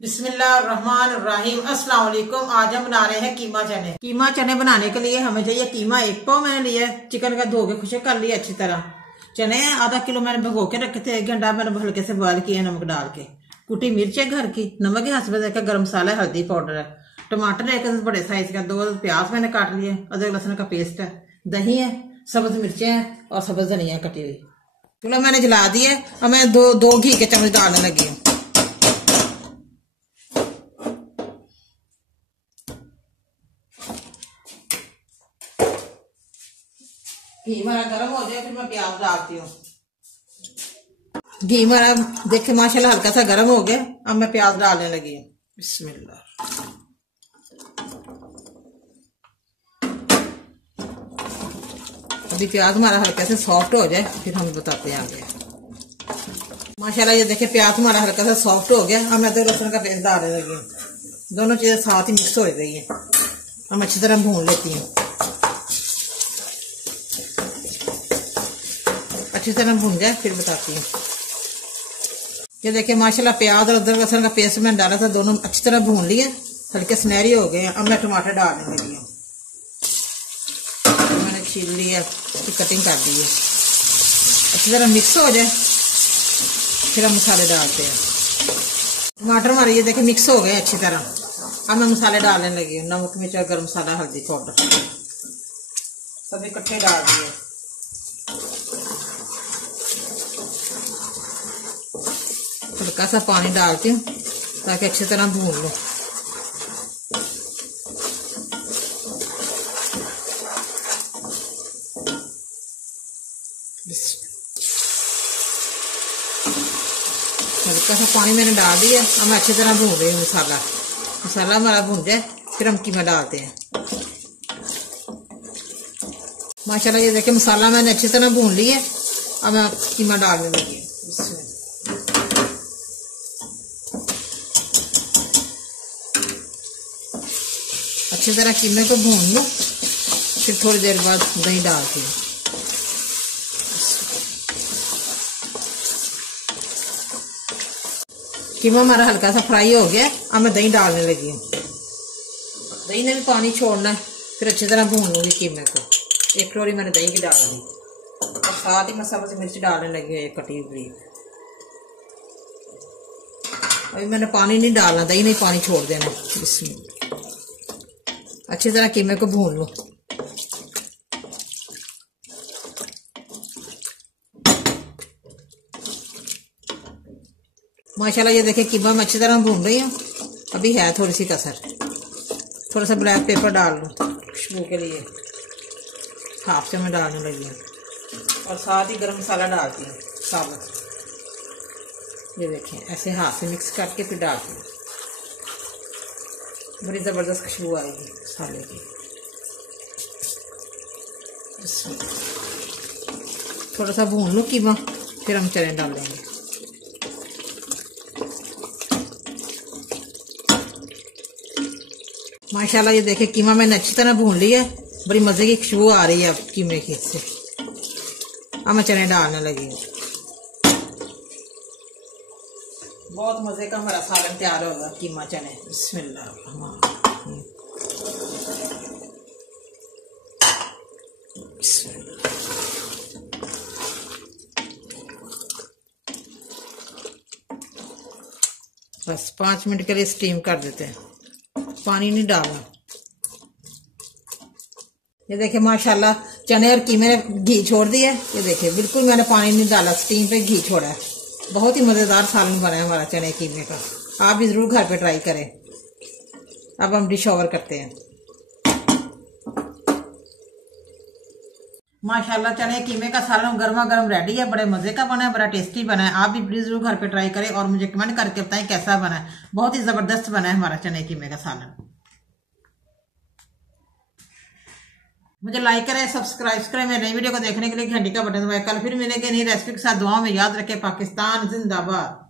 बिस्मिल्लाहिर्रहमानिर्रहीम। अस्सलाम वालेकुम। आज हम बना रहे हैं कीमा चने। कीमा चने बनाने के लिए हमें चाहिए कीमा 1 पाव मैंने लिया है। चिकन का धो के खुशक कर लिया अच्छी तरह। चने आधा किलो मैंने भिगो के रखे थे, 1 घंटा मैंने हल्के से बॉयल किया नमक डाल के। कुटी मिर्च है घर की, नमक है हस्बे का, गरम मसाला है, हल्दी पाउडर है, टमाटर है 1 बड़े साइज का, 2 प्याज मैंने काट लिए, अदरक लहसुन का पेस्ट है, दही है, सब्ज मिर्चें हैं और सब्ज धनिया कटी हुई। चलो मैंने जला दिया और मैं दो घी के चम्मच डालने लगी हूँ। घी हमारा गर्म हो जाए फिर मैं प्याज डालती हूँ। घी हमारा देखे माशाल्लाह हल्का सा गर्म हो गया, अब मैं प्याज डालने लगी हूँ। बिस्मिल्लाह। अभी प्याज हमारा हल्का से सॉफ्ट हो जाए फिर हम बताते हैं आगे। माशाल्लाह ये देखे प्याज हमारा हल्का सा सॉफ्ट हो गया, अब मैं अदरक लहसुन का पेस्ट डालने लगी हूँ। दोनों चीजें साथ ही मिक्स हो गई है, हम अच्छी तरह भून लेती हूँ। अच्छी तरह भून जाए फिर बताती हूँ। ये देखिए माशाल्लाह प्याज और अदरक लहसुन का पेस्ट मैंने डाला था, दोनों अच्छी तरह भून लिए, हल्के सुनहरी हो गए। अब मैं टमाटर डालने लगी हूँ। मैंने छील लिया, कटिंग कर दी है। अच्छी तरह मिक्स हो जाए फिर हम मसाले डालते हैं। टमाटर हमारे ये देखिए मिक्स हो गए अच्छी तरह। अब मैं मसाले डालने लगी हूँ। नमक मिर्च गरम मसाला हल्दी पाउडर सब इकट्ठे डाल दिए। हल्का सा पानी डालती हूँ ताकि अच्छी तरह भून लो। हल्का सा पानी मैंने डाल दिया, अब मैं अच्छी तरह भून रही हूँ। मसाला हमारा भून जाए फिर हम कीमा डालते हैं। माशाल्लाह ये देखिए मसाला मैंने अच्छी तरह भून लिया, अब मैं कीमा डालने लगी। अच्छी तरह कीमे को भून लो, फिर थोड़ी देर बाद दही डालती हूँ। कीमा हमारा हल्का सा फ्राई हो गया, अब मैं दही डालने लगी हूँ। दही ने भी पानी छोड़ना है, फिर अच्छी तरह भून लूंगी कीमे को। 1 कटोरी मैंने दही की डाल दी और साथ ही मैं सब्ज मिर्च डालने लगी हूँ 1 कटी हुई। अभी मैंने पानी नहीं डालना, दही नहीं पानी छोड़ देना है। इसमें अच्छी तरह कीमे को भून लो। माशाल्लाह ये देखिए कीमा मैं अच्छी तरह भून रही हूँ। अभी है थोड़ी सी कसर, थोड़ा सा ब्लैक पेपर डाल लो खुशबू के लिए। हाफ चम्मच डालने लगी हूँ और साथ ही गरम मसाला डालती हूँ साबुत। ये देखें ऐसे हाथ से मिक्स करके फिर डालती हूँ। बड़ी ज़बरदस्त खुशबू आएगी मसाले की। थोड़ा सा भून लो कीमा, फिर हम चने डालेंगे। माशाल्लाह ये देखिए कीमा मैंने अच्छी तरह भून लिया, बड़ी मज़े की खुशबू आ रही है अब कीमे की से। अब मैं चने डालने लगी हूँ। बहुत मजे का हमारा सालन तैयार होगा कीमा चने। बिस्मिल्लाह। बस 5 मिनट के लिए स्टीम कर देते हैं, पानी नहीं डालना। ये देखिए माशाल्लाह चने और कीमे ने घी छोड़ दिया। ये देखिए बिल्कुल मैंने पानी नहीं डाला, स्टीम पे घी छोड़ा है। बहुत ही मज़ेदार सालन बना है हमारा चने कीमे का। आप भी ज़रूर घर पे ट्राई करें। अब हम डिश ओवर करते हैं। माशाल्लाह चने कीमे का सालन गर्मा गर्म रेडी है। बड़े मज़े का बना है, बड़ा टेस्टी बना है। आप भी प्लीज़ ज़रूर घर पे ट्राई करें और मुझे कमेंट करके बताएं कैसा बना है। बहुत ही ज़बरदस्त बना है हमारा चने कीमे का सालन। मुझे लाइक करें, सब्सक्राइब करें। मेरे नई वीडियो को देखने के लिए घंटी का बटन दबाएं। कल फिर मिलेंगे नई रेसिपी के साथ। दुआओं में याद रखें। पाकिस्तान जिंदाबाद।